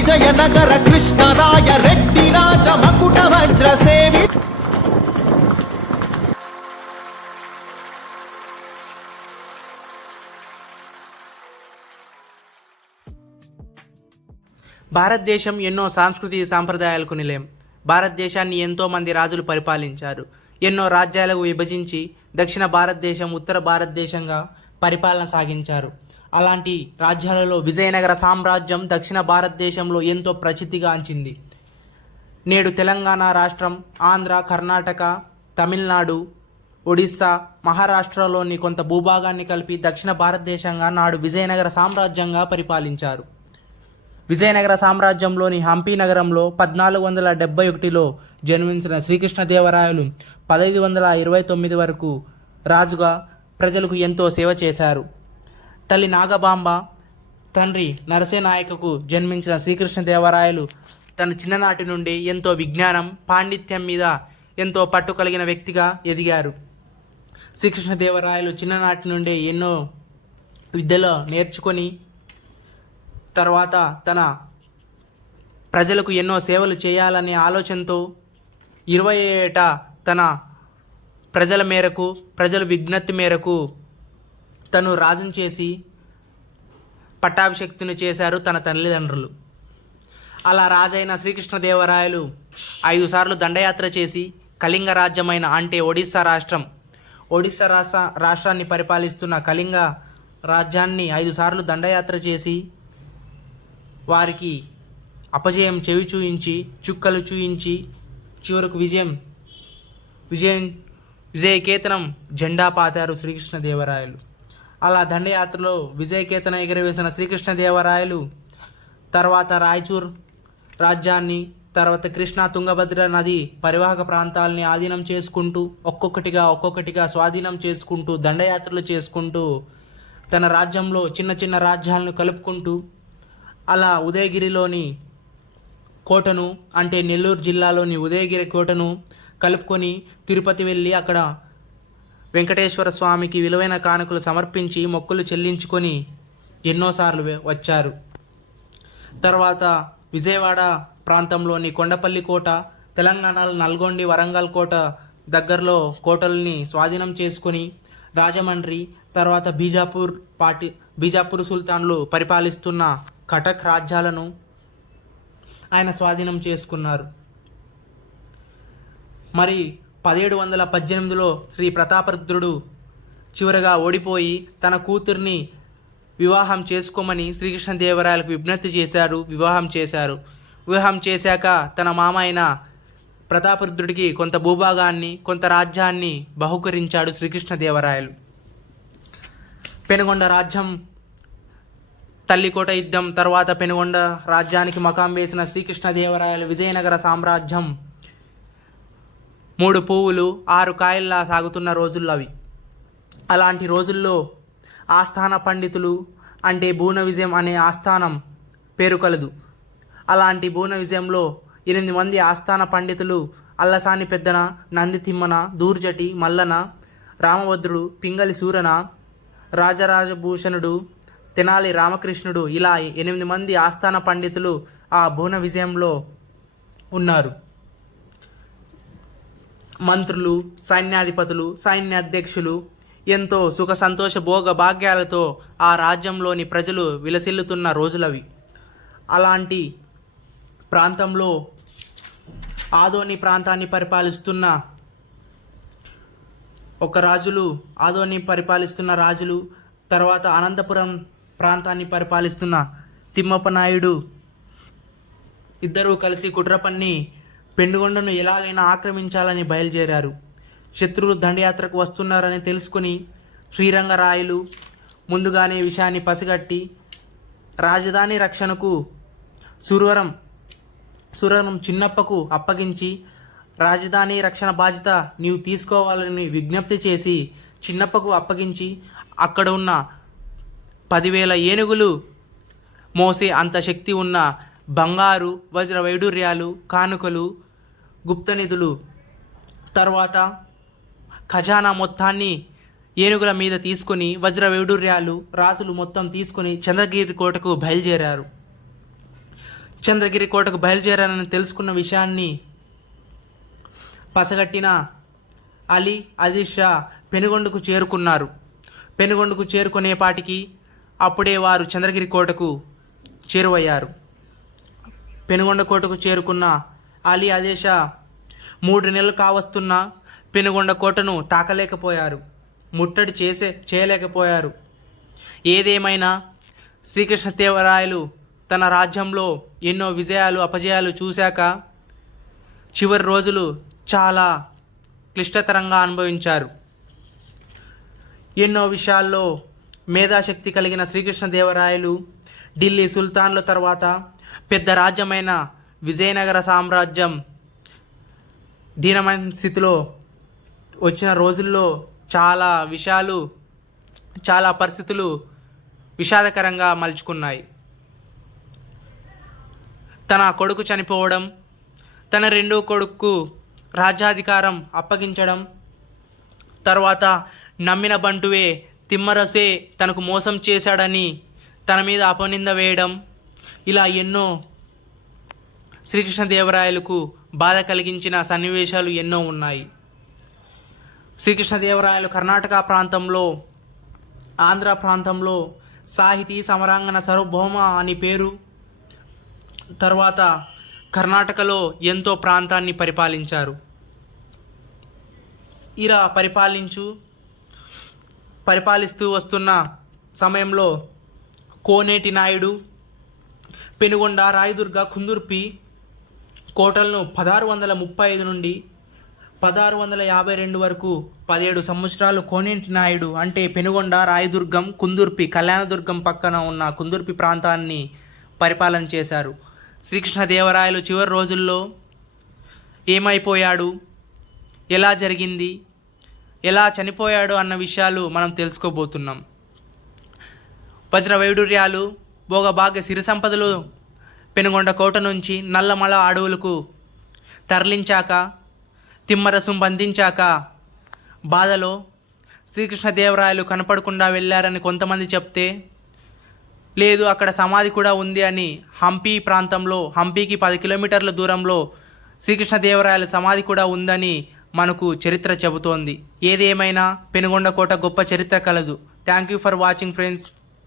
విజయనగర కృష్ణరాయ రెడ్డి రాజ మకుట వజ్ర సేవి భారతదేశం ఎన్నో సాంస్కృతిక సాంప్రదాయాలకు నిలయం. భారతదేశాన్ని ఎంతోమంది రాజులు పరిపాలించారు. ఎన్నో రాజ్యాలకు విభజించి దక్షిణ భారతదేశం, ఉత్తర భారతదేశంగా పరిపాలన సాగించారు. అలాంటి రాజ్యాలలో విజయనగర సామ్రాజ్యం దక్షిణ భారతదేశంలో ఎంతో ప్రసిద్ధిగాంచింది. నేడు తెలంగాణ రాష్ట్రం, ఆంధ్ర, కర్ణాటక, తమిళనాడు, ఒడిస్సా, మహారాష్ట్రలోని కొంత భూభాగాన్ని కలిపి దక్షిణ భారతదేశంగా నాడు విజయనగర సామ్రాజ్యంగా పరిపాలించారు. విజయనగర సామ్రాజ్యంలోని హంపి నగరంలో 1471లో జన్మించిన శ్రీకృష్ణదేవరాయలు 1529 వరకు రాజుగా ప్రజలకు ఎంతో సేవ చేశారు. తల్లి నాగబాంబ, తండ్రి నరసేనాయకకు జన్మించిన శ్రీకృష్ణదేవరాయలు తన చిన్ననాటి నుండి ఎంతో విజ్ఞానం, పాండిత్యం మీద ఎంతో పట్టు కలిగిన వ్యక్తిగా ఎదిగారు. శ్రీకృష్ణదేవరాయలు చిన్ననాటి నుండి ఎన్నో విద్యలో నేర్చుకొని తర్వాత తన ప్రజలకు ఎన్నో సేవలు చేయాలనే ఆలోచనతో 20 ఏట తన ప్రజల మేరకు, ప్రజల విజ్ఞప్తి మేరకు తను రాజును చేసి పట్టాభిషక్తిని చేశారు తన తల్లిదండ్రులు. అలా రాజైన శ్రీకృష్ణదేవరాయలు 5 సార్లు దండయాత్ర చేసి కళింగ రాజ్యమైన, అంటే ఒడిస్సా రాష్ట్రాన్ని పరిపాలిస్తున్న కళింగ రాజ్యాన్ని 5 సార్లు దండయాత్ర చేసి వారికి అపజయం చెవి చూయించి, చుక్కలు చూయించి చివరకు విజయకేతనం జెండా పాతారు శ్రీకృష్ణదేవరాయలు. అలా దండయాత్రలో విజయకేతనం ఎగరవేసిన శ్రీకృష్ణదేవరాయలు తర్వాత రాయచూర్ రాజ్యాన్ని, తర్వాత కృష్ణా, తుంగభద్ర నది పరివాహక ప్రాంతాలని ఆధీనం చేసుకుంటూ ఒక్కొక్కటిగా స్వాధీనం చేసుకుంటూ దండయాత్రలు చేసుకుంటూ తన రాజ్యంలో చిన్న చిన్న రాజ్యాలను కలుపుకుంటూ అలా ఉదయగిరిలోని కోటను, అంటే నెల్లూరు జిల్లాలోని ఉదయగిరి కోటను కలుపుకొని తిరుపతి వెళ్ళి అక్కడ వెంకటేశ్వర స్వామికి విలువైన కానుకలు సమర్పించి మొక్కులు చెల్లించుకొని ఎన్నోసార్లు వచ్చారు. తర్వాత విజయవాడ ప్రాంతంలోని కొండపల్లి కోట, తెలంగాణలో నల్గొండ, వరంగల్ కోట దగ్గరలో కోటల్ని స్వాధీనం చేసుకొని రాజమండ్రి, తర్వాత బీజాపూర్ సుల్తాన్లు పరిపాలిస్తున్న కటక్ రాజ్యాలను ఆయన స్వాధీనం చేసుకున్నారు. మరి 1718లో శ్రీ ప్రతాపరుద్రుడు చివరగా ఓడిపోయి తన కూతుర్ని వివాహం చేసుకోమని శ్రీకృష్ణదేవరాయలకు విజ్ఞప్తి చేశారు. వివాహం చేశాక తన మామ అయిన ప్రతాపరుద్రుడికి కొంత భూభాగాన్ని, కొంత రాజ్యాన్ని బహుకరించాడు శ్రీకృష్ణదేవరాయలు. పెనుగొండ రాజ్యం, తల్లికోట యుద్ధం తర్వాత పెనుగొండ రాజ్యానికి మకాం వేసిన శ్రీకృష్ణదేవరాయలు విజయనగర సామ్రాజ్యం 3 పువ్వులు 6 కాయల్లా సాగుతున్న రోజులు అవి. అలాంటి రోజుల్లో ఆస్థాన పండితులు, అంటే భూన విజయం అనే ఆస్థానం పేరు కలదు. అలాంటి భూన విజయంలో 8 మంది ఆస్థాన పండితులు అల్లసాని పెద్దన, నంది తిమ్మన, దూర్జటి మల్లన, రామభద్రుడు, పింగళి సూరన, రాజరాజభూషణుడు, తెనాలి రామకృష్ణుడు, ఇలా 8 మంది ఆస్థాన పండితులు ఆ భువన విజయంలో ఉన్నారు. మంత్రులు, సైన్యాధిపతులు, సైన్యాధ్యక్షులు ఎంతో సుఖ సంతోష భోగ భాగ్యాలతో ఆ రాజ్యంలోని ప్రజలు విలసిల్లుతున్న రోజులవి. అలాంటి ప్రాంతంలో ఆదోని ప్రాంతాన్ని పరిపాలిస్తున్న రాజులు, తర్వాత అనంతపురం ప్రాంతాన్ని పరిపాలిస్తున్న తిమ్మప్ప నాయుడు ఇద్దరూ కలిసి కుట్ర పన్ని పెనుగొండను ఎలాగైనా ఆక్రమించాలని బయలుదేరారు. శత్రువులు దండయాత్రకు వస్తున్నారని తెలుసుకుని శ్రీరంగరాయలు ముందుగానే విషయాన్ని పసిగట్టి రాజధాని రక్షణకు సురవరం చిన్నప్పకు అప్పగించి రాజధాని రక్షణ బాధ్యత నీవు తీసుకోవాలని విజ్ఞప్తి చేసి చిన్నప్పకు అప్పగించి అక్కడ ఉన్న 10,000 ఏనుగులు మోసే అంత శక్తి ఉన్న బంగారు, వజ్ర వైడూర్యాలు, కానుకలు, గుప్తనిధులు, తర్వాత ఖజానా మొత్తాన్ని ఏనుగుల మీద తీసుకొని, వజ్ర వైడూర్యాలు, రాసులు మొత్తం తీసుకొని చంద్రగిరి కోటకు బయలుదేరారు. చంద్రగిరి కోటకు బయలుదేరారని తెలుసుకున్న విషయాన్ని పసగట్టిన అలీ ఆదిల్ షా పెనుగొండకు చేరుకున్నారు. పెనుగొండకు చేరుకునేపాటికి అప్పుడే వారు చంద్రగిరి కోటకు చేరువయ్యారు. పెనుగొండ కోటకు చేరుకున్న అలీ ఆదిల్ షా 3 నెలలు కావస్తున్న పెనుగొండ కోటను తాకలేకపోయారు, ముట్టడి చేయలేకపోయారు. ఏదేమైనా శ్రీకృష్ణదేవరాయలు తన రాజ్యంలో ఎన్నో విజయాలు అపజయాలు చూశాక చివరి రోజులు చాలా క్లిష్టతరంగా అనుభవించారు. ఎన్నో విషయాల్లో మేధాశక్తి కలిగిన శ్రీకృష్ణదేవరాయలు ఢిల్లీ సుల్తాన్ల తర్వాత పెద్ద రాజ్యమైన విజయనగర సామ్రాజ్యం దీనమైన స్థితిలో వచ్చిన రోజుల్లో చాలా పరిస్థితులు విషాదకరంగా మలుచుకున్నాయి. తన కొడుకు చనిపోవడం, తన రెండో కొడుకు రాజ్యాధికారం అప్పగించడం, తర్వాత నమ్మిన బంటువే తిమ్మరసే తనకు మోసం చేశాడని తన మీద అపనింద వేయడం, ఇలా ఎన్నో శ్రీకృష్ణదేవరాయలకు బాధ కలిగించిన సన్నివేశాలు ఎన్నో ఉన్నాయి. శ్రీకృష్ణదేవరాయలు కర్ణాటక ప్రాంతంలో, ఆంధ్ర ప్రాంతంలో సాహితీ సమరాంగణ సార్వభౌమ అని పేరు, తర్వాత కర్ణాటకలో ఎంతో ప్రాంతాన్ని పరిపాలించారు. ఇలా పరిపాలిస్తూ వస్తున్న సమయంలో కోనేటి నాయుడు పెనుగొండ, రాయదుర్గ, కుందుర్పి కోటలను 1635 నుండి 1652 వరకు 17 సంవత్సరాలు కోనేటి నాయుడు అంటే పెనుగొండ, రాయదుర్గం, కుందుర్పి, కళ్యాణదుర్గం పక్కన ఉన్న కుందుర్పి ప్రాంతాన్ని పరిపాలన చేశారు. శ్రీకృష్ణదేవరాయలు చివరి రోజుల్లో ఏమైపోయాడు, ఎలా జరిగింది, ఎలా చనిపోయాడు అన్న విషయాలు మనం తెలుసుకోబోతున్నాం. వజ్ర వైడూర్యాలు, భోగభాగ్య సిరి సంపదలు పెనుగొండ కోట నుంచి నల్లమల అడవులకు తరలించాక, తిమ్మరసం బంధించాక బాధలో శ్రీకృష్ణదేవరాయలు కనపడకుండా వెళ్ళారని కొంతమంది చెప్తే, లేదు అక్కడ సమాధి కూడా ఉంది అని హంపీకి 10 కిలోమీటర్ల దూరంలో శ్రీకృష్ణదేవరాయల సమాధి కూడా ఉందని మనకు చరిత్ర చెబుతోంది. ఏదేమైనా పెనుగొండ కోట గొప్ప చరిత్ర కలదు. Thank you for watching friends.